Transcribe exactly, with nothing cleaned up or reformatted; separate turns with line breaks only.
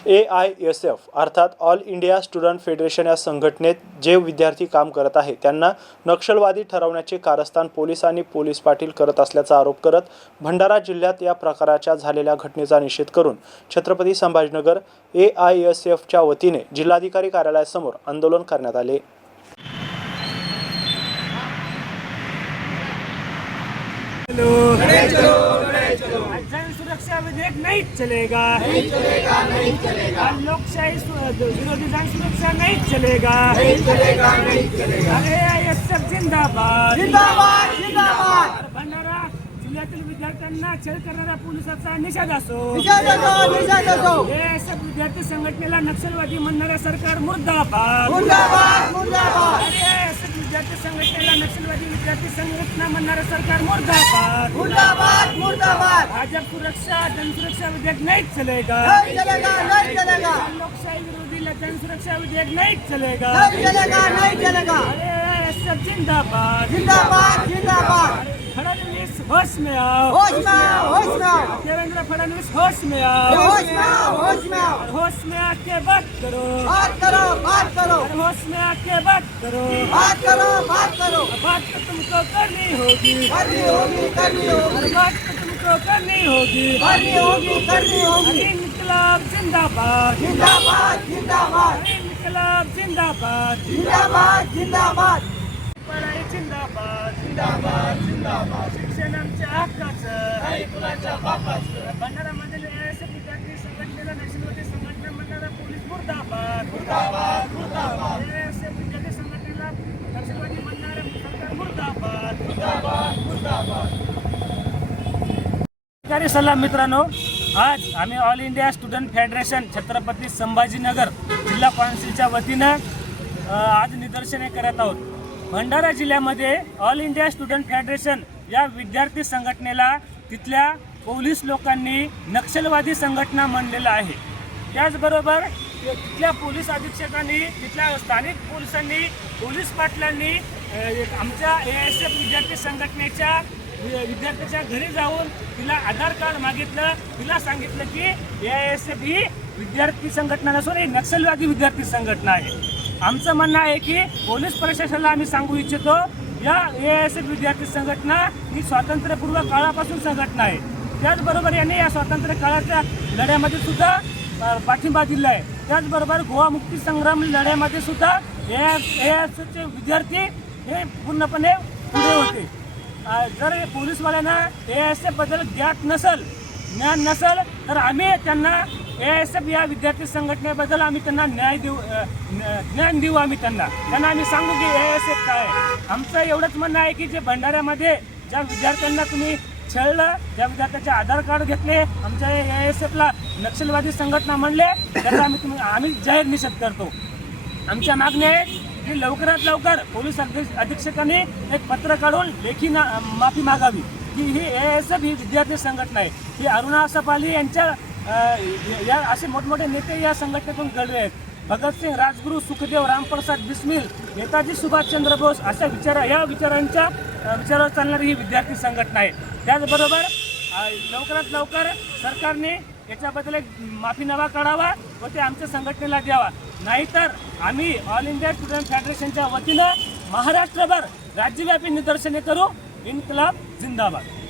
A I S F अर्थात all India student federation या संघटनेत जे विद्यार्थी काम करत आहेत त्यांना नक्षलवादी ठरवण्याचे कारस्थान पोलीस आणि पोलीस पाटील करत असल्याचा आरोप करत भंडारा जिल्ह्यात या प्रकाराच्या झालेल्या घटनेचा निषेध करून Chhatrapati Sambhajinagar A I S एफच्या वतीने जिल्हाधिकारी कार्यालयासमोर आंदोलन करण्यात आले।
जन सुरक्षा विधेयक नहीं चलेगा, नहीं चलेगा, नहीं चलेगा। लोकशाही विरोधी जन सुरक्षा नहीं चलेगा, नहीं चलेगा, नहीं चलेगा। अरे ये सब जिंदाबाद, जिंदाबाद, जिंदाबाद। भंडारा जिल्ह्यातील विद्यार्थ्यांना छळ करणाऱ्या पोलिसांचा निषेध असो, निषेध असो, निषेध असो। हे सब विद्यार्थी संघटनेला नक्षलवादी म्हणणाऱ्या सरकार मुर्दाबाद, मुर्दाबाद, मुर्दाबाद। अरे सब विद्यार्थी संघटनेला नक्षलवादी विद्यार्थी संघटना म्हणणाऱ्या सरकार मुर्दाबाद, मुर्दाबाद, मुर्दाबाद। भाजप सुरक्षा जन सुरक्षा विधेयक नहीं चलेगा, नहीं चलेगा, नहीं चलेगा। लोकशाही विरोधी जन सुरक्षा विधेयक नहीं चलेगा, नहीं चलेगा, नहीं चलेगा। अरे सब जिंदाबाद, जिंदाबाद, जिंदाबाद। फडणवीस होश में आओ, होश में आओ, होश में आओ। देवेंद्र फडणवीस होश में आओ, होश में आओ, होश में आओ। होश में आके बात करो, बात करो, बात करो। होश में आके बात करो, बात करो, बात करो। बात तो तुमको करनी होगी, करनी होगी, करनी होगी। बात तो तुमको करनी होगी, करनी होगी, करनी होगी। इनकलाब जिंदाबाद, जिंदाबाद, जिंदाबाद। इनकलाब जिंदाबाद, जिंदाबाद, जिंदाबाद। पढाई जिंदाबाद, जिंदाबाद, जिंदाबाद। शिक्षण आमच्या हक्काचं, नाही कुणाच्या बापाचं। भंडारामधील एआयएसएफ विद्यार्थी संघटनेला नक्षलवादी संघटना म्हणणारा पोलीस मुर्दाबाद, मुर्दाबाद, मुर्दाबाद। एआयएसएफ विद्यार्थी संघटनेला नक्षलवादी म्हणणारा सरकार मुर्दाबाद, मुर्दाबाद, मुर्दाबाद। सरकारी सल्ला मित्रांनो, आज आम्ही all India student federation Chhatrapati Sambhajinagar जिल्हा काउन्सिलच्या वतीनं आज निदर्शने करत आहोत। भंडारा जिल्ह्यामध्ये ऑल इंडिया स्टुडंट फेडरेशन या विद्यार्थी संघटनेला तिथल्या पोलीस लोकांनी नक्षलवादी संघटना म्हणलेलं आहे। त्याचबरोबर तिथल्या पोलीस अधीक्षकांनी, तिथल्या स्थानिक पोलिसांनी, पोलीस पाटलांनी आमच्या ए आय एस एफ विद्यार्थी संघटनेच्या विद्यार्थ्याच्या घरी जाऊन तिला आधार कार्ड मागितलं। तिला सांगितलं की ए आय एस एफ ही विद्यार्थी संघटना नसून ही नक्षलवादी विद्यार्थी संघटना आहे। आमचं म्हणणं आहे की पोलीस प्रशासनाला आम्ही सांगू इच्छितो, या ए आय एस एफ विद्यार्थी संघटना ही स्वातंत्र्यपूर्व काळापासून संघटना आहे। त्याचबरोबर यांनी या स्वातंत्र्य काळाच्या लढ्यामध्ये सुद्धा पाठिंबा दिला आहे। त्याचबरोबर गोवा मुक्ती संग्राम लढ्यामध्ये सुद्धा ए आय एस एफचे विद्यार्थी हे पूर्णपणे पुढे होते। जर पोलीसवाल्यांना ए आय एस एफ बद्दल ज्ञात नसेल, ज्ञान नसेल तर आम्ही त्यांना ए आय एस एफ या विद्यार्थी संघटनेबद्दल आम्ही त्यांना न्याय देऊ, ज्ञान देऊ। आम्ही त्यांना त्यांना आम्ही सांगू की ए आय एस एफ काय आहे। आमचं एवढंच म्हणणं आहे की जे भंडाऱ्यामध्ये ज्या विद्यार्थ्यांना तुम्ही छळलं, ज्या विद्यार्थ्याचे आधार कार्ड घेतले, आमच्या ए आय एस एफला नक्षलवादी संघटना म्हणले, त्याचा आम्ही तुम्ही आम्ही जाहीर निषेध करतो। आमच्या मागणी आहे की लवकरात लवकर पोलीस अधीक्षकांनी एक पत्र काढून लेखी ना माफी मागावी की ही ए आय एस एफ ही विद्यार्थी संघटना आहे। ही अरुणा असफाली यांच्या या असे मोठमोठे नेते या संघटनेतून घडले आहेत। भगतसिंग, राजगुरू, सुखदेव, रामप्रसाद बिस्मिल, नेताजी सुभाषचंद्र बोस अशा विचार या विचारांच्या विचारावर चालणारी ही विद्यार्थी संघटना आहे। त्याचबरोबर लवकरात लवकर सरकारने याच्याबद्दल एक माफीनामा काढावा व ते आमच्या संघटनेला द्यावा, नाहीतर आम्ही ऑल इंडिया स्टुडंट फेडरेशनच्या वतीनं महाराष्ट्रभर राज्यव्यापी निदर्शने करू। इन्कलाब जिंदाबाद।